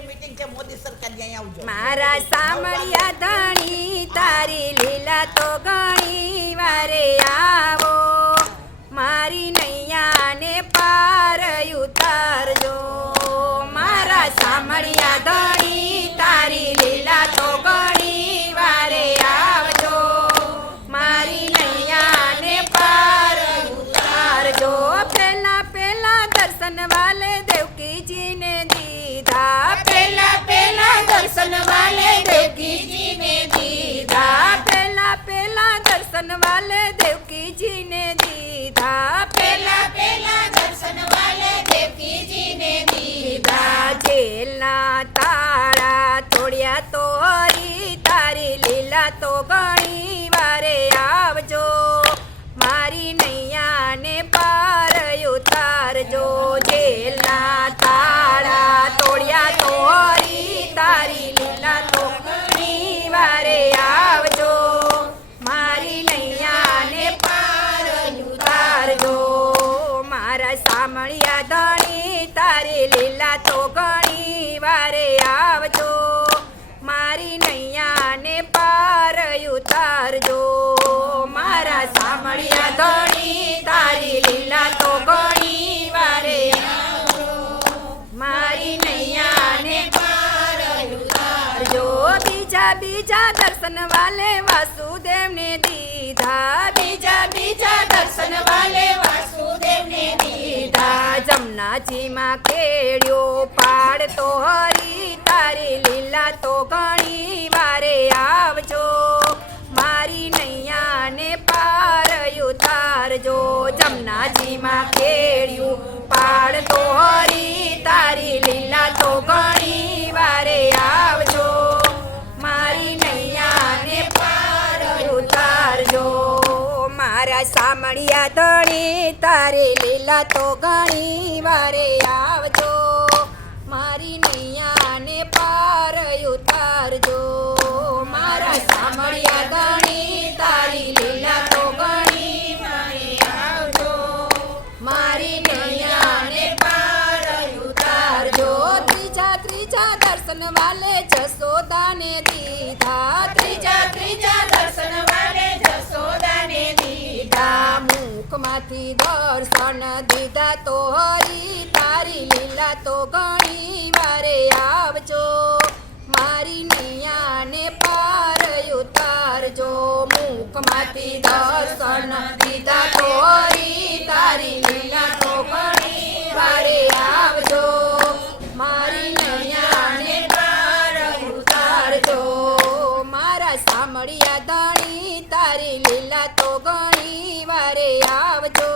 છે મીટિંગ છે મોદી સરકાર ની, અહીંયા આવજો. મારા સામળિયા ધણી તારી લીલા તો ઘણી વારે આવો, મારી નૈયાને પાર ઉતારજો. મારા સામળિયા ધણી તારી લીલા તો ઘણી વારે આવજો, મારી નૈયાને પાર ઉતારજો. પહેલા પહેલા દર્શન વાલે દેવકીજીને દીધા, પહેલા પહેલા દર્શન વાલે દેવકીજીને દીધા, પહેલા પહેલા દર્શન વાલે દેવકીજીને દીધા, પહેલા પહેલા દર્શન વાલે દેવકીજીને દીધા. જેલના તાળા તોડ્યા તો હરી તારી લીલા તો ઘણી વારે આવજો, મારી નૈયાને પાર ઉતારજો. જેલના તાળા તોડ્યા તો હરી તારી લીલા તો ઘણી વારે આવજો, મારી નૈયાને પાર ઉતારજો. મારા સામળિયા ધણી તારી લીલા તો ઘણી વારે આવજો, મારી નૈયાને પાર ઉતારજો. મારા સામળિયા ધણી તારી લીલા તો ઘણી વારે આવજો, મારી નૈયાને પાર ઉતારજો. બીજા બીજા દર્શન વાલે વાસુદેવને દીધા, બીજા બીજા દર્શન વાલે વાસુદેવને દીધા. જમનાજીમાં ખેડ્યો પાડ તો હરી તારી લીલા તો ઘણી વારે આવજો, મારી નૈયાને પાર ઉતારજો. જમનાજીમાં ખેડ્યું પાડ તો હરી તારી લીલા તો ઘણી વારે આવજો, મારી નૈયાને પાર ઉતારજો. મારા સામળિયા ધણી તારી લીલા તો ઘણી વારે આવજો, મારી નૈયાને પાર ઉતારજો. મારા સામળિયા ધણી તારી લીલા તો ઘણી વારે આવજો, મારી નૈયાને પાર ઉતારજો. ત્રીજા ત્રીજા દર્શન વાલે જશોદાને દીધા, ત્રીજા ત્રીજા દર્શન વાલે જશોદાને દીધા. મુખમાંથી દર્શન દીધા તો હરી તારી લીલા તો ઘણી વારે આવજો, મારી નૈયાને પાર ઉતારજો. મુખમાંથી દર્શન દીધા તો હરી તારી લીલા તો ઘણી વારે આવજો, મારી નૈયાને પાર ઉતારજો. મારા સામળિયા ધણી તારી લીલા તો ઘણી વારે આવજો,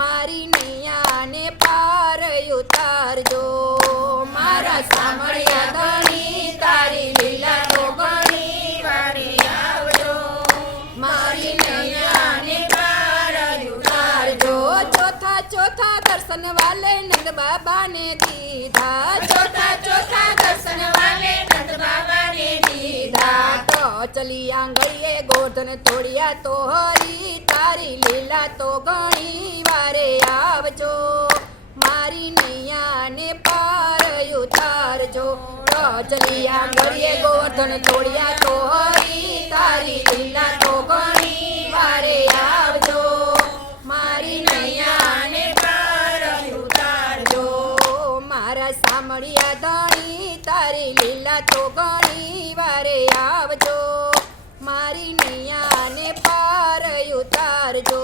મારી નૈયાને પાર ઉતારજો. મારા સામળિયા ધણી તારી લીલા તો ઘણી વારે આવજો, મારી નૈયાને પાર ઉતારજો. ચોથા ચોથા દર્શન વાલે નંદ બાબાને દીધા, ચોથા ચોથા દર્શન વાલે નંદ બાબાને દીધા. તો ચલી આંગળીએ ગોધન તોડ્યા તો હરી તારી લીલા તો ઘણી વારે આવજો, મારી નૈયાને પાર ઉતારજો. ચલી આંગળીએ ગોધન તોડ્યા તો હરી તારી લીલા તો ઘણી વારે આવજો, મારી નૈયાને પાર ઉતારજો. મારા સામળિયા ધણી તારી લીલા તો ઘણી વારે આવજો, મારી નૈયાને પાર ઉતારજો.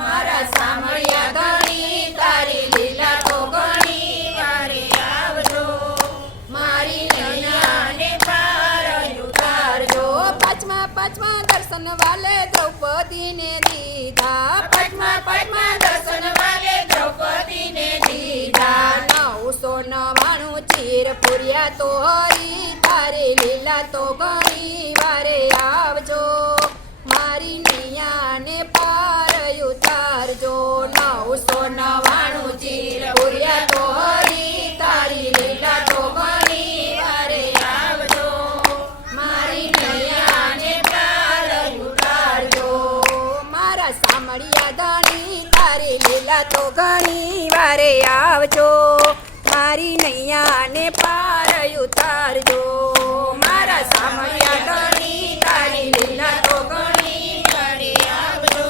મારા સામળિયા ધણી તારી લીલા તો ઘણી વારે આવજો, મારી નૈયાને પાર ઉતારજો. પાંચમા પાંચમા દર્શન વાલે દ્રૌપદીને દીધા, પાંચમા પાંચમા દર્શન વાલે દ્રૌપદીને દીધા. 999 ચીર પૂર્યા તો હરી તારી લીલા તો ઘણી વારે આવજો, મારી નૈયાને પાર ઉતારજો. 999 ચીર પૂર્યા તો હરી તારી લીલા તો ઘણી વારે આવજો, મારી નૈયાને પાર ઉતારજો. મારા સામળિયા ધણી તારી લીલા તો ઘણી વારે આવજો, મારી નૈયાને પાર ઉતારજો મારા સામળિયા ધણી તારી લીલા તો ઘણી વારે આવજો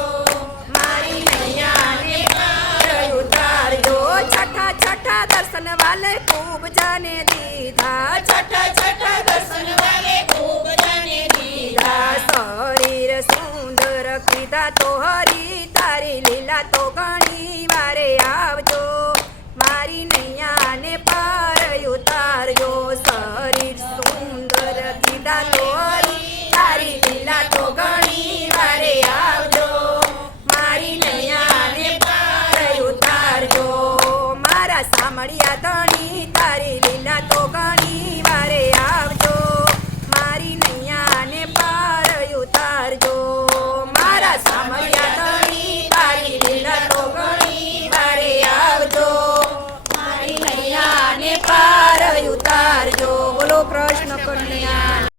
મારી નૈયાને પાર ઉતારજો છઠ્ઠા છઠ્ઠા દર્શન વાલે ખૂબ જાને દીધા છઠ્ઠા છઠ્ઠા દર્શન વાલે ખૂબ જાને દીધા શરીર સુંદર કીધા તો હરી તારી લીલા તો ઘણી વારે આવજો મારી નૈયાને પાર ઉતારજો શરીર સુંદર કીધા તો હરી તારી લીલા તો ઘણી વારે આવજો મારી નૈયાને પાર ઉતારજો મારા સામળિયા ધણી તારી લીલા તો ઘણી વારે આવજો મારી નૈયાને પાર ઉતારજો મારા સામળિયા ધણી તારી લીલા તો ઘણી વારે આવજો મારી નૈયાને પાર ઉતારજો બોલો કૃષ્ણ કન્યા